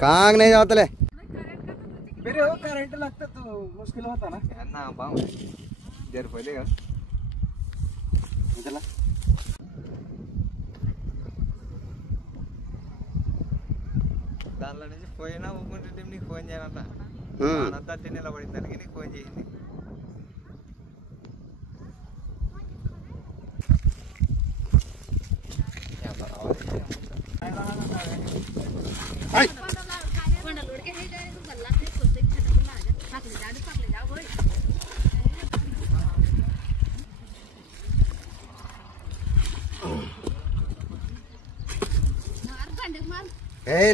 Kong नहीं जातले मेरे वो करंट लगता तो मुश्किल होता ना ना बाम जर पहले का चला దానిలో నుంచి పోయినా ఊకుంటే నీకు ఫోన్ చేయాలంట అంతా నిలబడింది దానికి నీకు ఫోన్ చేయింది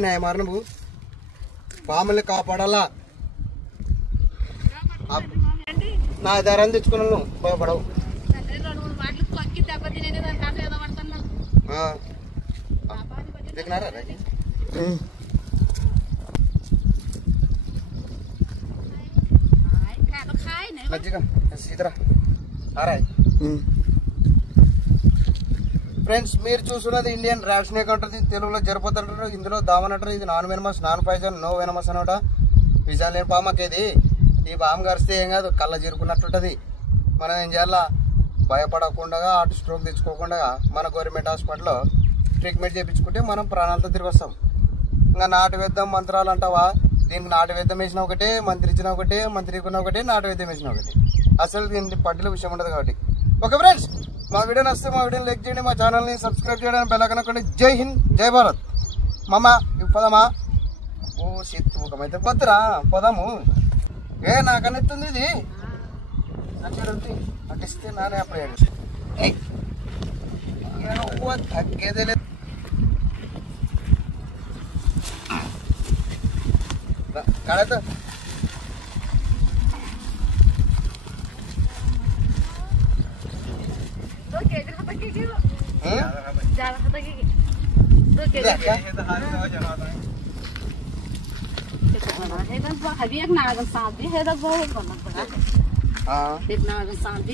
नहीं मारना बू पामल कापाड़ा ना दारा तेज़ुकुन्नानु भयपड़व मज्जिग सीतरा फ्रेंड्स మీరు చూస్తున్నది ఇండియన్ ర్యాట్ స్నేక్ అంటారు తెలుగులో జరపొద్దంటారు ఇందులో దామన్ అంటారు ఇది non venomous non poison no venomous అనమాట విషయం లేని పామకి ఇది ఈ పాము కరిస్తే ఏం కాదు కళ్ళ జీరుకున్నట్టుంటది మనం ఏం చేయాలా భయపడకుండా హార్ట్ స్ట్రోక్ తెచ్చుకోకుండా మన గవర్నమెంట్ హాస్పిటల్లో ట్రీట్మెంట్ చేయించుకుంటే మనం ప్రాణాలతో తిరిగి వస్తాం ఇంకా నాటు వేద్దాం మంత్రాలు అంటావా దీనికి నాటు వేద్దాం వేసిన ఒకటే మంత్రి ఇచ్చిన ఒకటే మంత్రి కొన్న ఒకటే నాటు వేద్దాం వేసిన ఒకటి అసలు దీనికి పట్టిలో విషయం ఉండదు కాబట్టి ఓకే ఫ్రెండ్స్ మా వీడియో నచ్చితే మా వీడియోని లైక్ చేయండి మా ఛానల్ని సబ్స్క్రైబ్ చేయడానికి బెల్ ఐకాన్ నొక్కండి జై హింద్ జై భారత్ మామ పోదామా ఓ సీతముఖమైతే పొద్దురా పోదాము ఏ నాకనెత్తుంది ఇది నటిస్తే నానే అప్పుడు తగ్గేదే లేదు కాడైతే अभी एक नागन सांप भी है तो बहुत बना एक नागन सांप